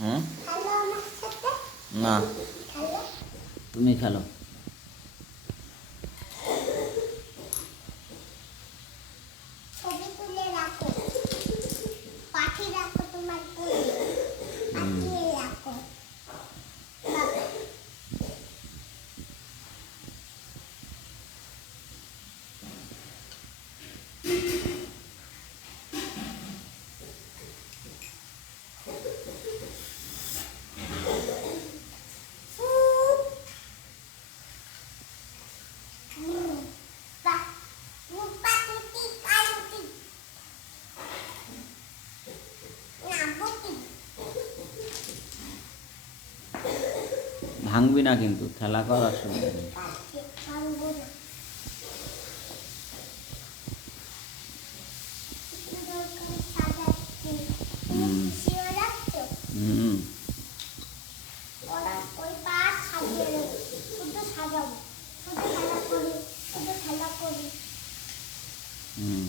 হ্যাঁ না। তুমি খেলো। ভাঙবি না কিন্তু খেলা করার সময়। হুম।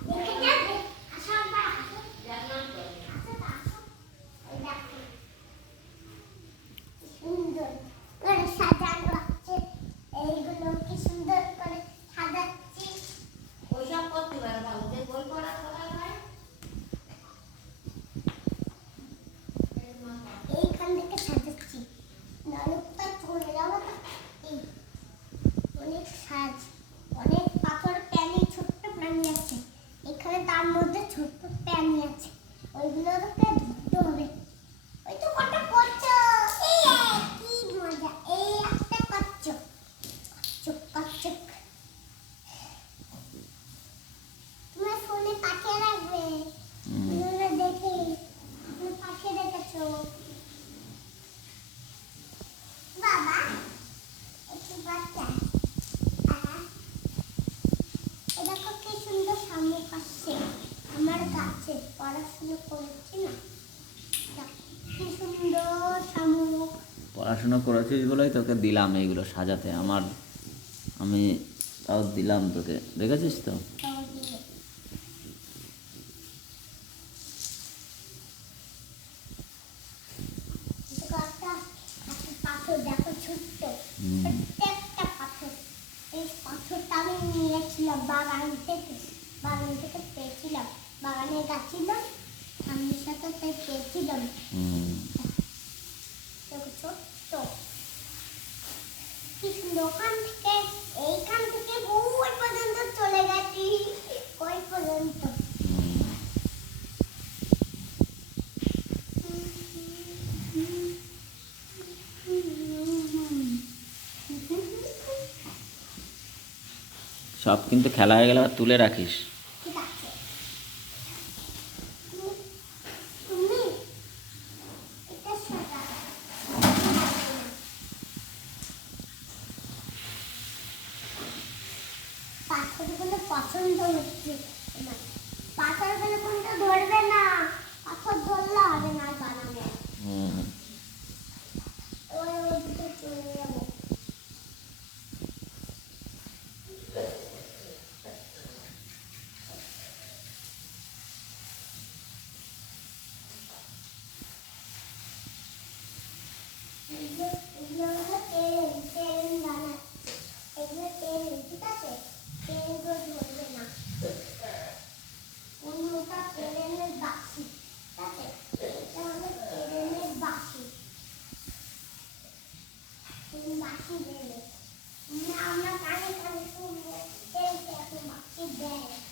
তার মধ্যে ছোট্ট প্যানি আছে। ওইগুলোকে ধরতে হবে। পড়াশোনা করেছিস বলেই তোকে দিলাম, এইগুলো সাজাতে। আমার, আমি তাও দিলাম তোকে। দেখেছিস তো? বাগান বাগান থেকে পেয়েছিলাম বাগানে গাছিলাম আমি সাথে পেয়েছিলাম ওখান থেকে, এইখান থেকে বহু পর্যন্ত চলে গেছি, ওই পর্যন্ত। সব কিন্তু খেলা হয়ে গেলে তুলে রাখিস। পছন্দ হচ্ছে। না পাথর বেলে কোনটা ধরবে না? পাথর ধরলে হবে না বানাবে। এগুলো তেল তেল বানায়। এগুলো তেল ঠিক আছে? তেল আমরা কানে কানে শুনব সেই মাকে দেয়